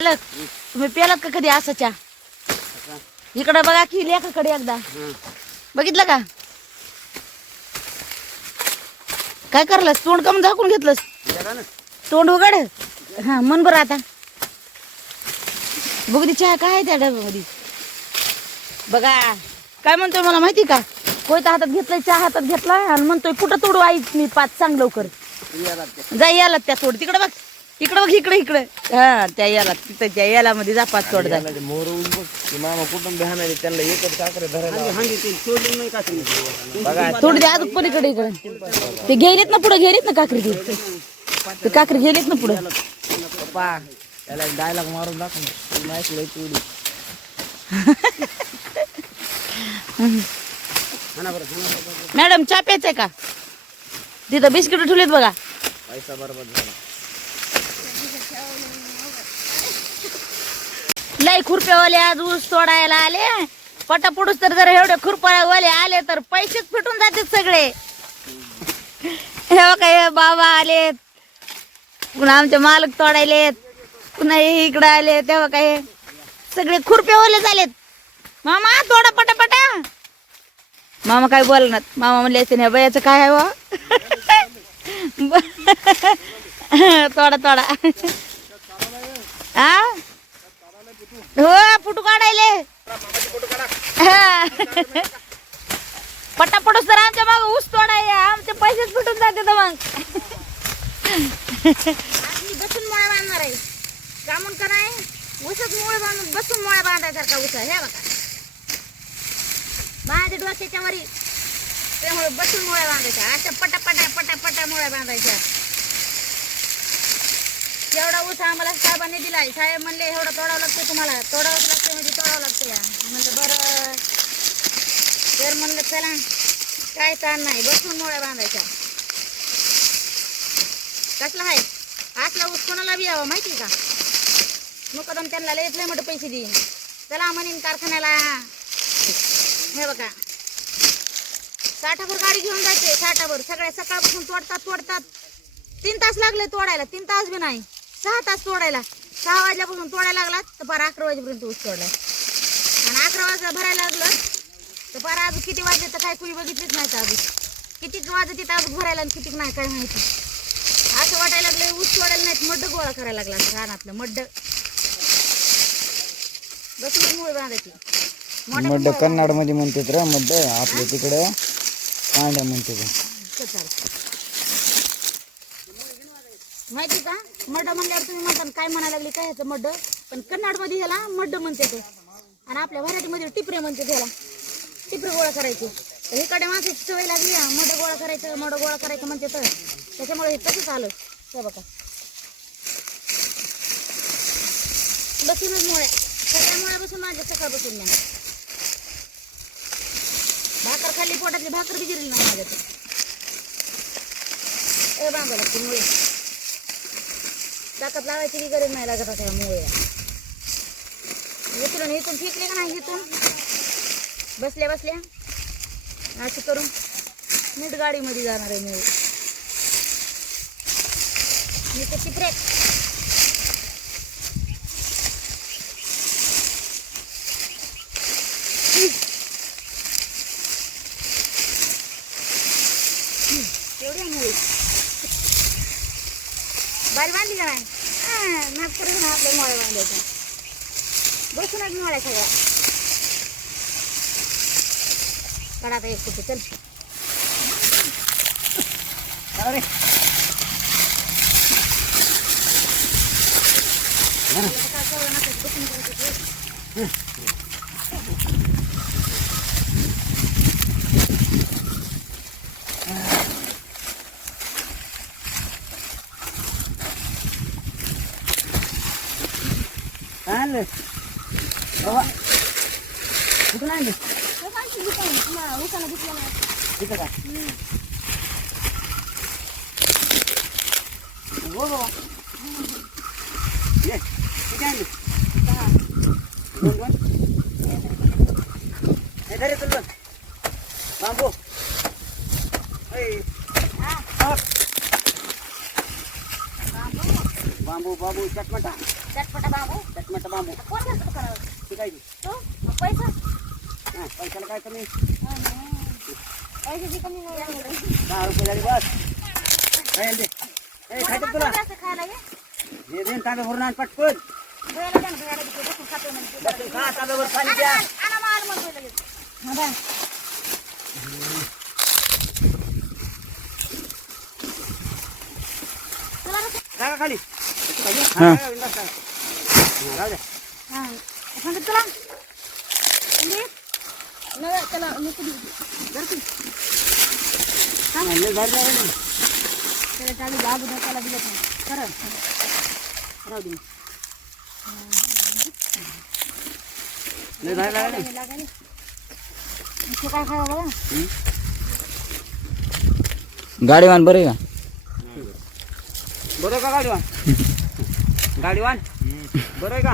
तुम्ही पेलात का कधी असं चहा इकडं बघा की लेखाकडे एकदा. बघितलं का? काय करलंस? तोंड कम झाकून घेतलंस? तोंड उघड. हा मन बरं आता. बघू दे चहा काय त्या डब्यामध्ये? बघा काय म्हणतोय मला माहिती का? कोयता हातात घेतलाय चहा हातात घेतला आणि म्हणतोय कुठं तोडू आई? मी पाच सांग लवकर. जा याला त्या तोड. तिकडे बघ. इकडे बघ इकडे इकडे. हा त्या याला तिथं त्या याला मध्ये जा पाच तोड जा. मोर मामा कुठून बिहार त्यांना एकच काकडे धरायला बघा थोडी द्या अजून पलीकडे इकडे. ते गेलीत ना पुढे गेलीत ना काकरी ती. ते काकरी गेलीत ना पुढे. पप्पा त्याला डायलॉग मारून दाखव ना. तू ऐकलंय तुडी मॅडम चहा प्यायचंय का? तिथं बिस्किट ठेवलेत बघा. पैसा बरोबर झाला. लय खुरप्यावाले आज ऊस तोडायला आले. पटापुडूस तर जर एवढे खुरपावाले आले तर पैसेच फिटून जातात सगळे. हे काय बाबा आलेत. पुन्हा आमचे मालक तोडायलेत. पुन्हा हे इकडं आले तेव्हा काय सगळे खुरपेवाले झालेत. मामा तोडा पटापटा. मामा काय बोलणार? मामा म्हणले असते ना बयाचं काय आहे वा हो? तोडा तोडा. हा हो फुटू काढायले हा. पटापटच तर आमच्या माग ऊस तोडाय आमचे पैसेच फुटून जाते तर मग. बसून मोळ्या बांधणार आहे. कामून का नाही ऊसच मोळ बांधून बसून मोळ्या बांधायसारखा ऊस? आहे हे बघा. माझ्या डोक्याच्या वरी. त्यामुळे बसून मोळ्या बांधायच्या. अशा पटापटा पटा मोळ्या बांधायच्या. एवढा ऊस आम्हाला साहेबांनी दिलाय. साहेब म्हणले एवढं तोडावं लागतं तुम्हाला. तोडावंच लागतं म्हणजे तोडावं लागतं या. म्हणलं बरं. तर म्हणलं चला काय ताण नाही. बसून मोळ्या बांधायच्या. कसला आहे? असला ऊस कोणाला बी यावं माहिती का? मुकदम त्यांना लय लय मोठे पैसे देईन. चला म्हणेन कारखान्याला. हे बघा. साठाभर गाडी घेऊन जायचे साठाभर. सगळ्या सकाळपासून तोडतात तोडतात. तीन तास लागले तोडायला. तीन तास बी नाही. सहा तास तोडायला. सहा वाजल्यापासून तोडायला लागला तर बारा अकरा वाजेपर्यंत ऊस तोडलाय आणि अकरा वाजता भरायला लागलं तर बारा अजून किती वाजले तर काय कुणी बघितलीच नाही तर अजून. किती वाजत तिथं अजून भरायला आणि किती नाही काय माहिती. असं वाटायला लागलं ऊस तोडायला नाहीत मड्ड गोळा करायला लागला रानातलं मड्ड. बसून मूळ बांधायची. मड्ड कन्नडमध्ये म्हणतात रे मड्ड. आपल्या तिकडे कांड्या म्हणते. माहिती का? मड म्हणल्यावर तुम्ही म्हणता काय म्हणायला लागली? काय ह्याचं मड्ड पण कन्नडमध्ये ह्याला मड्ड म्हणते ते. आणि आपल्या मराठीमध्ये टिपरे म्हणते ह्याला. टिपरे गोळा करायचे. तर इकडे माणसाची सवय लागली मड गोळा करायचं मड गोळा करायचं म्हणते तर. त्याच्यामुळे हे तसंच आलं. हे बघा. बसूनच मुळ्या. सगळ्या मुळ्या बसून माझ्या सकाळ बसून नाही भाकर खाल्ली पोटातली भाकर बी नाही माझ्या तर. ए बांधा लागते मुळे. ताकद लावायची बी गरज नाही लागत आता मुळे मुळेला इथून इथून का नाही इथून? बसल्या बसल्या. अशी करून नीट गाडीमध्ये जाणार आहे मुळे मी तर चिपरे एवढी मुळे बारी बांधली का नाही हा, नाक करून आपल्या मोळ्या बांधायच्या बसूनच मोळ्या सगळ्या काढा आता एक कुठे चल आणलं कुठून आणलं तिथं का हो बाबा ये किती आणली दोन दोन हे धरे चल बघ बांबू ऐ, हप. बांबू बांबू चटमटा चटपटा बाबू चटमट बांबू कोण ठीक आहे की? तू मग पैसा हा, पैशाला काय कमी पैशाची कमी नाही एवढं. दहा रुपये झाली बस काय दे ए, खायचं तुला जास्त खायला ये. हे देन तांबे भरून आण पटकन भैयाला द्या ना, भैयाला दे, बसून खातोय म्हणजे. बसून खा तांब्यावर पाणी आणा द्या माल, आणा माल म्हणतोय लगेच. हा, द्या. तुला नको? जागा खाली हा. हा, बिनधास्त. सांगत तुला? नव्हे, त्याला नको देऊ. जरा तू. हा, लय भारी लागलं ना. त्याला चालू बाबू त्याला दिलं नाही खरं राहू दे काय खावं बघा गाडीवान बरे का बरं का गाडीवान गाडीवान बरं आहे का?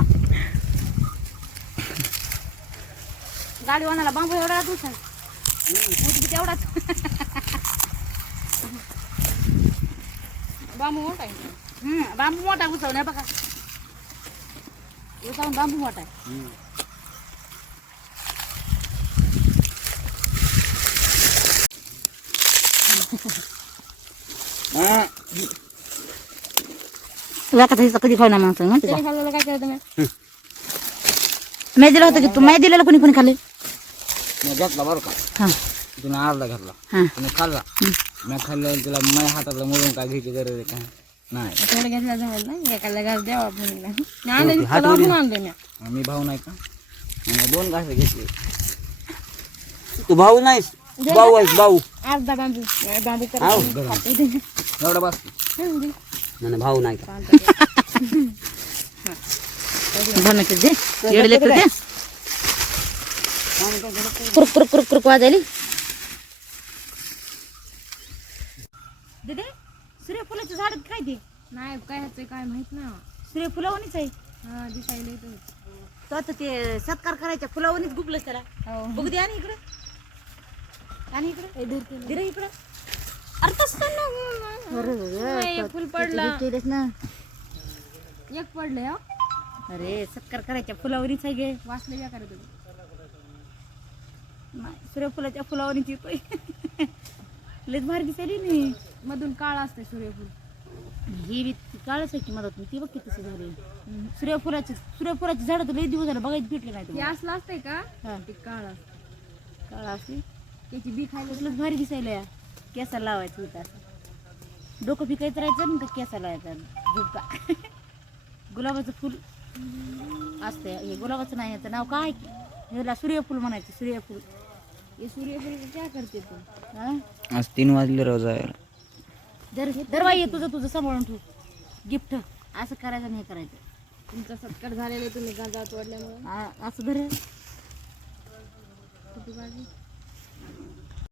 गाडी वाहनाला बांबू एवढा दुसरा तेवढाच. बांबू मोठा आहे. बांबू मोठा उचवण्या बघा. उचवून बांबू मोठा आहे. हा. का कधी खाऊ ना माणसं माहिती का काय करत मी मी दिलं होतं की तू मी दिलेलं कोणी कोणी खाल्ले मी घेतला बरं का? हा. तिने अर्धा घेतला हा. तिने खाल्ला? मी खाल्लं तिला माझ्या हातातला मोडून काय घ्यायची गरज आहे काय नाही. थोडं घेतलं जमेल ना एकाला घास द्यावा आपण आणलं मी. मी भाऊ नाही का? मी दोन घास घेतले. तू भाऊ नाहीस. भाऊ आहेस भाऊ. अर्धा बांबू बांबू कर हाव एवढा बस. नाही भाऊ नाही का बनायचं दे येडे लेकरं दे कुरुक कुरुक कुरुक कुरुक वाजायली दीदी सूर्यफुलाचं झाड काय ते नाही काय ह्याचं काय माहीत ना सूर्यफुलावणीच आहे हा दिसायला येतो तो आता ते सत्कार करायच्या फुलावणीच गुबलं त्याला हो बघू दे आणि इकडे आणि इकडे दिलं इकडे अरे तसं फुल पडलं केलेस ना एक पडलं हो अरे सत्कार करायच्या फुलावणीच आहे गे. वाचले या करत होते नाही सूर्यफुलाच्या फुलावणीच येतोय लयच भारी दिसायली नाही मधून काळ असते सूर्यफूल ही बी काळच आहे की मदत ती बघ किती झाली सूर्यफुलाची सूर्यफुलाची झाड तर लई दिवस झालं. बघायला भेटले नाही हे. तुम्हाला. असलं असतंय का हा. ते काळ असतं काळा असली त्याची बी खायला कसलंच भारी दिसायला केसाला लावायचं होतं असं. डोकं पिकायचं राहायचं ना तर केसाला लावायचं. झुपका गुलाबाचं फुल असते हे गुलाबाचं नाही याचं नाव काय? ह्याला सूर्यफूल म्हणायचं सूर्यफूल. हे सूर्यफूल काय करते तू? हा? आज तीन वाजले रोज आहे दर दरवाई ये तुझं तुझं सांभाळून ठेव. गिफ्ट असं करायचं नाही करायचं. तुमचा सत्कार झालेला तुम्ही गांजा तोडल्यामुळे. आ- असं धर. किती वाजले?